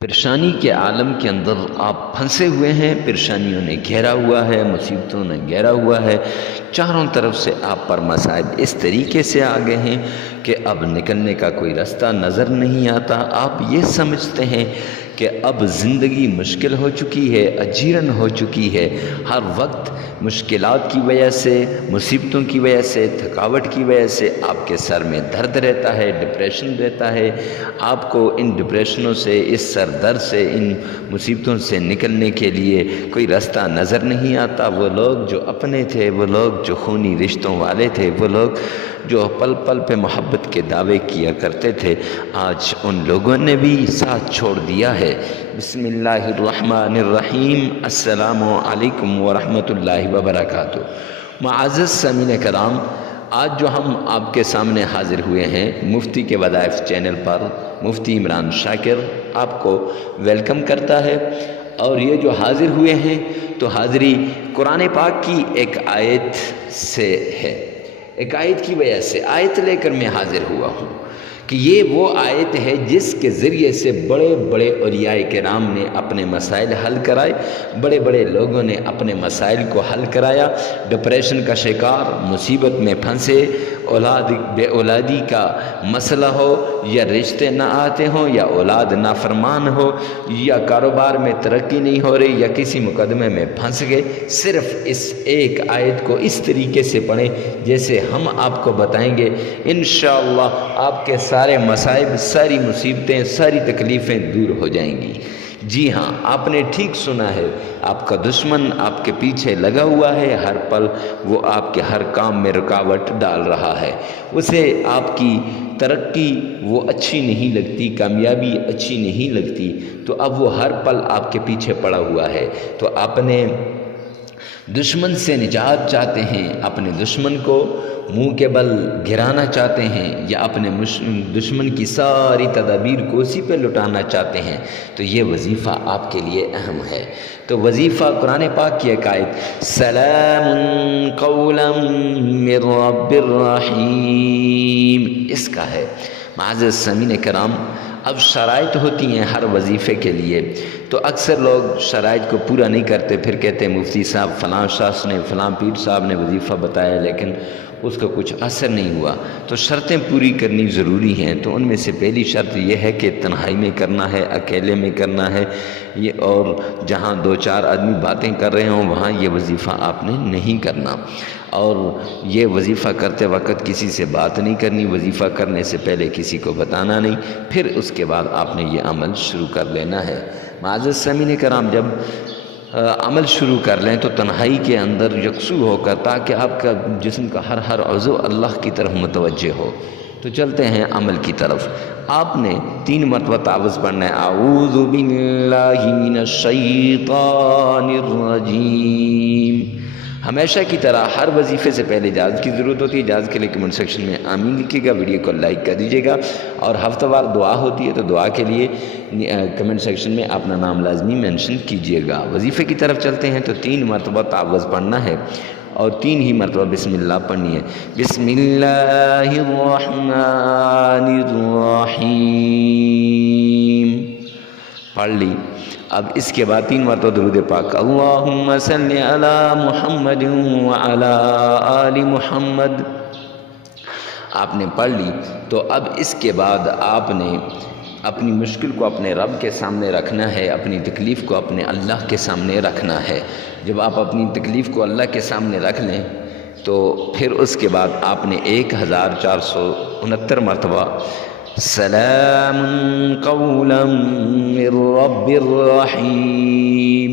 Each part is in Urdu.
پریشانی کے عالم کے اندر آپ پھنسے ہوئے ہیں، پریشانیوں نے گھیرا ہوا ہے، مصیبتوں نے گھیرا ہوا ہے، چاروں طرف سے آپ پر مصائب اس طریقے سے آ گئے ہیں کہ اب نکلنے کا کوئی راستہ نظر نہیں آتا۔ آپ یہ سمجھتے ہیں کہ اب زندگی مشکل ہو چکی ہے، اجیرن ہو چکی ہے، ہر وقت مشکلات کی وجہ سے، مصیبتوں کی وجہ سے، تھکاوٹ کی وجہ سے آپ کے سر میں درد رہتا ہے، ڈپریشن رہتا ہے۔ آپ کو ان ڈپریشنوں سے، اس سر درد سے، ان مصیبتوں سے نکلنے کے لیے کوئی راستہ نظر نہیں آتا۔ وہ لوگ جو اپنے تھے، وہ لوگ جو خونی رشتوں والے تھے، وہ لوگ جو پل پل پہ محبت کے دعوے کیا کرتے تھے، آج ان لوگوں نے بھی ساتھ چھوڑ دیا ہے۔ بسم اللہ الرحمن الرحیم۔ السلام علیکم ورحمۃ اللہ وبرکاتہ۔ معزز سامعین کرام، آج جو ہم آپ کے سامنے حاضر ہوئے ہیں مفتی کے وظائف چینل پر، مفتی عمران شاکر آپ کو ویلکم کرتا ہے۔ اور یہ جو حاضر ہوئے ہیں تو حاضری قرآن پاک کی ایک آیت سے ہے، ایک آیت کی وجہ سے آیت لے کر میں حاضر ہوا ہوں کہ یہ وہ آیت ہے جس کے ذریعے سے بڑے بڑے اولیاء کرام نے اپنے مسائل حل کرائے، بڑے بڑے لوگوں نے اپنے مسائل کو حل کرایا۔ ڈپریشن کا شکار، مصیبت میں پھنسے، بے اولادی کا مسئلہ ہو، یا رشتے نہ آتے ہوں، یا اولاد نافرمان ہو، یا کاروبار میں ترقی نہیں ہو رہی، یا کسی مقدمے میں پھنس گئے، صرف اس ایک آیت کو اس طریقے سے پڑھیں جیسے ہم آپ کو بتائیں گے، انشاءاللہ آپ کے سارے مصائب، ساری مصیبتیں، ساری تکلیفیں دور ہو جائیں گی۔ جی ہاں، آپ نے ٹھیک سنا ہے، آپ کا دشمن آپ کے پیچھے لگا ہوا ہے، ہر پل وہ آپ کے ہر کام میں رکاوٹ ڈال رہا ہے، اسے آپ کی ترقی وہ اچھی نہیں لگتی، کامیابی اچھی نہیں لگتی، تو اب وہ ہر پل آپ کے پیچھے پڑا ہوا ہے۔ تو اپنے دشمن سے نجات چاہتے ہیں، اپنے دشمن کو منہ کے بل گرانا چاہتے ہیں، یا اپنے دشمن کی ساری تدابیر کو اسی پہ لٹانا چاہتے ہیں، تو یہ وظیفہ آپ کے لیے اہم ہے۔ تو وظیفہ قرآن پاک کی ایک آیت سلام قولا من رب الرحیم اس کا ہے۔ معزز سامعین کرام، اب شرائط ہوتی ہیں ہر وظیفے کے لیے، تو اکثر لوگ شرائط کو پورا نہیں کرتے، پھر کہتے ہیں مفتی صاحب فلاں شخص نے، فلاں پیر صاحب نے وظیفہ بتایا لیکن اس کا کچھ اثر نہیں ہوا۔ تو شرطیں پوری کرنی ضروری ہیں، تو ان میں سے پہلی شرط یہ ہے کہ تنہائی میں کرنا ہے، اکیلے میں کرنا ہے، یہ اور جہاں دو چار آدمی باتیں کر رہے ہوں وہاں یہ وظیفہ آپ نے نہیں کرنا، اور یہ وظیفہ کرتے وقت کسی سے بات نہیں کرنی، وظیفہ کرنے سے پہلے کسی کو بتانا نہیں، پھر اس کے بعد آپ نے یہ عمل شروع کر لینا ہے۔ معزز سامعین کرام، جب عمل شروع کر لیں تو تنہائی کے اندر یکسو ہو کر، تاکہ آپ کا جسم کا ہر عضو اللہ کی طرف متوجہ ہو۔ تو چلتے ہیں عمل کی طرف۔ آپ نے 3 مرتبہ تعوذ پڑھنا ہے، اعوذ باللہ من الشیطان الرجیم۔ ہمیشہ کی طرح ہر وظیفے سے پہلے اجازت کی ضرورت ہوتی ہے، اجازت کے لیے کمنٹ سیکشن میں آمین لکھیے گا، ویڈیو کو لائک کر دیجیے گا، اور ہفتہ وار دعا ہوتی ہے تو دعا کے لیے کمنٹ سیکشن میں اپنا نام لازمی مینشن کیجیے گا۔ وظیفے کی طرف چلتے ہیں تو 3 مرتبہ تعوذ پڑھنا ہے، اور 3 ہی مرتبہ بسم اللہ پڑھنی ہے۔ بسم اللہ الرحمن الرحیم پڑھ لی۔ اب اس کے بعد 3 مرتبہ درود پاک، اللہم صلی علی محمد وعلی آل محمد آپ نے پڑھ لی۔ تو اب اس کے بعد آپ نے اپنی مشکل کو اپنے رب کے سامنے رکھنا ہے، اپنی تکلیف کو اپنے اللہ کے سامنے رکھنا ہے۔ جب آپ اپنی تکلیف کو اللہ کے سامنے رکھ لیں تو پھر اس کے بعد آپ نے 1469 مرتبہ سلام قولا من رب الرحیم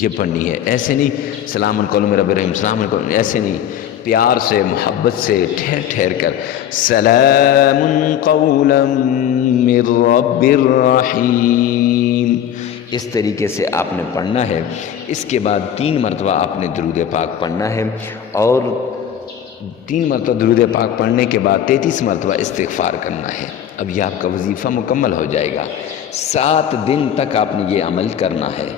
یہ پڑھنی ہے۔ ایسے نہیں سلام قولا من رب الرحیم، سلام قولا، ایسے نہیں، پیار سے، محبت سے، ٹھہر ٹھہر کر سلام قولا من رب الرحیم اس طریقے سے آپ نے پڑھنا ہے۔ اس کے بعد 3 مرتبہ آپ نے درود پاک پڑھنا ہے، اور 3 مرتبہ درود پاک پڑھنے کے بعد 33 مرتبہ استغفار کرنا ہے۔ اب یہ آپ کا وظیفہ مکمل ہو جائے گا۔ 7 دن تک آپ نے یہ عمل کرنا ہے۔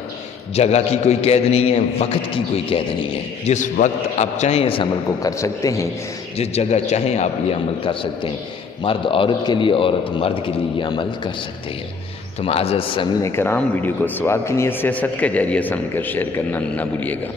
جگہ کی کوئی قید نہیں ہے، وقت کی کوئی قید نہیں ہے، جس وقت آپ چاہیں اس عمل کو کر سکتے ہیں، جس جگہ چاہیں آپ یہ عمل کر سکتے ہیں۔ مرد عورت کے لیے، عورت مرد کے لیے یہ عمل کر سکتے ہیں۔ تو معزز سامعین کرام، ویڈیو کو ثواب کی نیت سے صدقہ جاریہ سمجھ کر شیئر کرنا نہ بھولیے گا۔